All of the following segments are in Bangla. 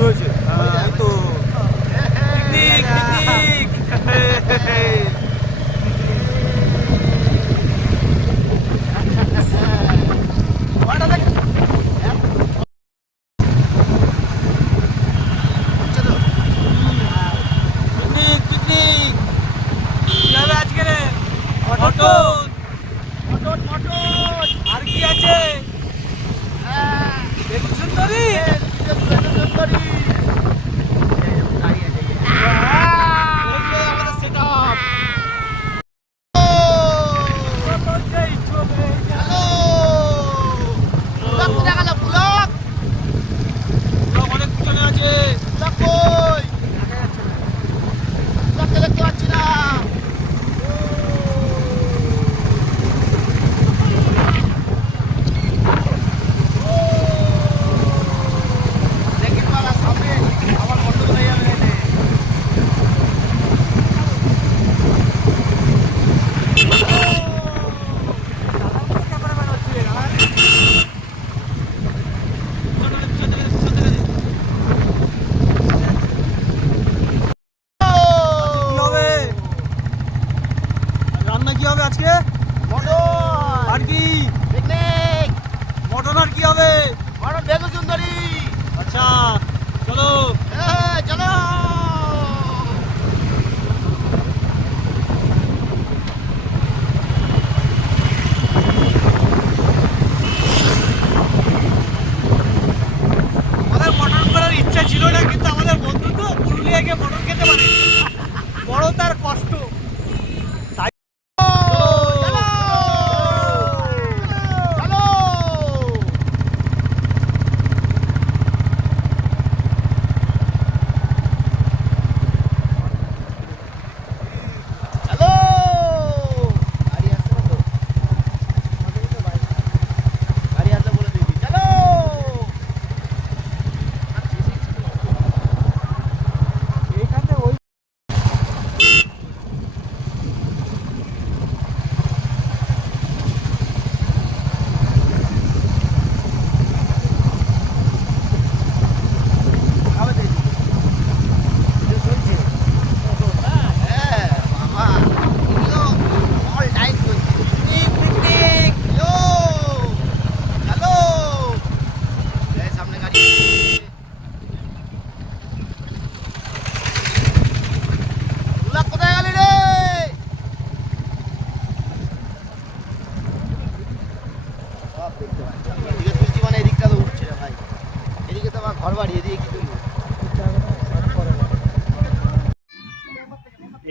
শুরু হয়েছে। এই তো পিকনিক পিকনিক। পিকনিক পিকনিক কি হবে আজকে রে? Mutton mutton mutton. আর কি আছে? বেগুন সুন্দরী বেগুন সুন্দরী। আমাদের সেট আপ। অনেক পিছনে আছে। দেখতে পাচ্ছি না। রান্না কি হবে আজকে? মটন। আর কি? পিকনিক। মটন আর কি হবে? মটন বেগুন সুন্দরী। আচ্ছা চলো চলো। আমাদের মটন করার ইচ্ছা ছিল না, কিন্তু আমাদের বন্ধু তো পুরুলিয়া গিয়ে মটন খেতে পারে, বড় তার কষ্ট।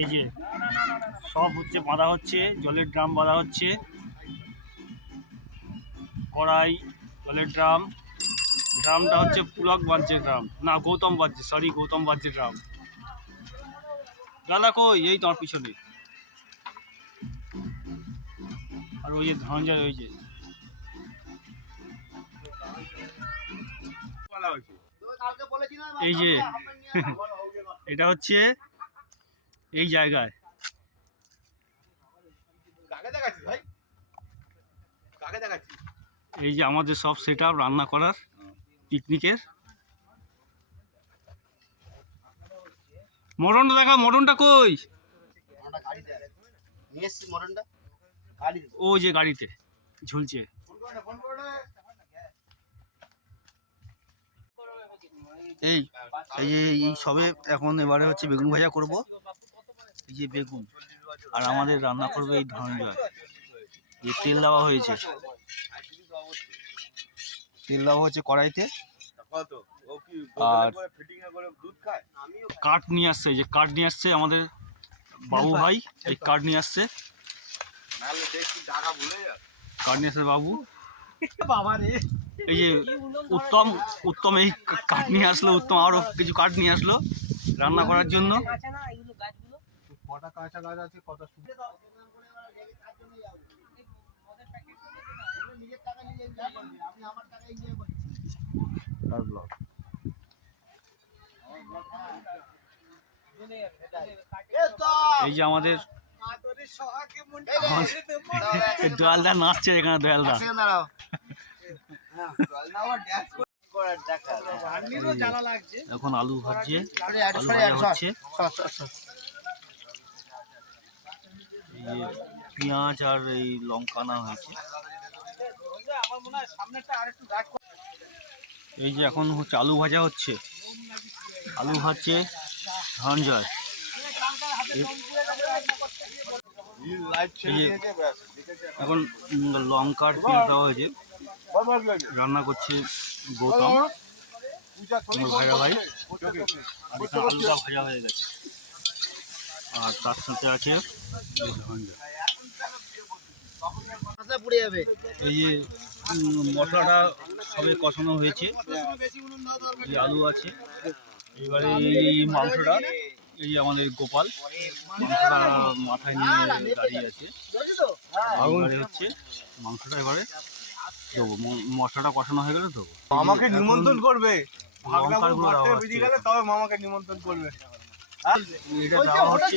এই যে সব হচ্ছে বাঁধা হচ্ছে, জলের ড্রাম বাঁধা হচ্ছে, কড়াই, জলের ড্রাম। ড্রামটা হচ্ছে পুলক বাঁধছে ড্রাম, না গৌতম বাঁধছে, সরি গৌতম বাঁধছে ড্রাম। দাদা কই? এই তোমার পিছনে। আর ওই যে ধনঞ্জয়, ওই যে এই যে এটা হচ্ছে এই জায়গায়। এই যে আমাদের সব সেট আপ রান্না করার পিকনিকের। মটনটা দেখা, মটনটা কই? ও যে গাড়িতে ঝুলছে। এই এই সবে এখন এবারে হচ্ছে বেগুন ভাজা করব। এই যে বেগুন, আর আমাদের রান্না করবে এই ধনঞ্জয়। যে তেল দেওয়া হয়েছে, তেল দেওয়া হচ্ছে কড়াইতে। আর কাঠ নিয়ে আসছে, যে কাঠ নিয়ে আসছে আমাদের বাবু ভাই, এই কাঠ নিয়ে আসছে, কাঠ নিয়ে আসছে বাবু। এই যে উত্তম, উত্তম এই কাঠ নিয়ে আসলো, উত্তম আরো কিছু কাঠ নিয়ে আসলো রান্না করার জন্য। এই যে আমাদের দয়ালদা নাচছে এখানে, দয়ালদা। এখন আলু ভাজছে, আলু ভাজা হচ্ছে। এই যে পেঁয়াজ আর এই লঙ্কা আনা হয়েছে। এই যে এখন হচ্ছে আলু ভাজা হচ্ছে, আলু ভাজছে ধনঞ্জয়। এখন লঙ্কার পেঁয়াজ দেওয়া হয়েছে, রান্না করছে গৌতম ভাইরা ভাই। আর এখানে আলুটা ভাজা হয়ে গেছে, আর তার সাথে আছে এই যে মশলাটা সবে কষানো হয়েছে। এই আলু আছে, এবারে এই মাংসটা, এই আমাদের গোপাল মাংসটা মাথায় নিয়ে দাঁড়িয়ে আছে। এবারে হচ্ছে মাংসটা এবারে দেবো, মশলাটা কষানো হয়ে গেলে দেবো। আমাকে নিমন্ত্রণ করবে, বেরিয়ে গেলে তবে মামাকে নিমন্ত্রণ করবে। এটা দেওয়া হচ্ছে,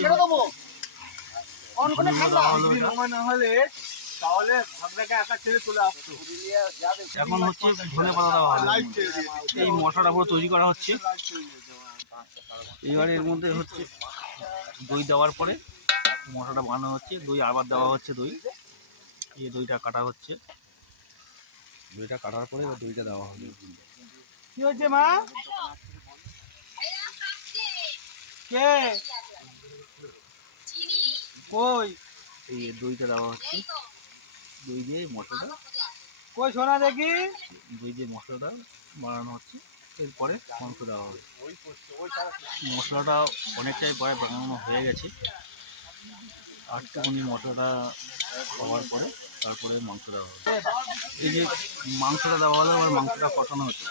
তাহলে ভাগনাকে একা ছেড়ে চলে আসতো। এখন হচ্ছে ধনে পাতা দেওয়া হবে, এই মশলাটা পুরো তৈরি করা হচ্ছে। এবারে এর মধ্যে হচ্ছে দই দেওয়ার পরে মশলাটা বানানো হচ্ছে, দই আবার দেওয়া হচ্ছে, দই এই দইটা কাটা হচ্ছে, দইটা কাটার পরে এবার দইটা দেওয়া হবে। কি হয়েছে মা? কে কই? এই দইটা দেওয়া হচ্ছে, দই দিয়ে মশলাটা, কই সোনা দেখি? দই দিয়ে মশলাটা বানানো হচ্ছে। এরপরে মাংস দেওয়া হবে। মশলাটা অনেকটাই প্রায় বানানো হয়ে গেছে, আটটুকুনি মশলাটা হওয়ার পরে তারপরে মাংস দেওয়া হবে। এই যে মাংসটা দেওয়া হলে আবার মাংসটা কষানো হচ্ছে।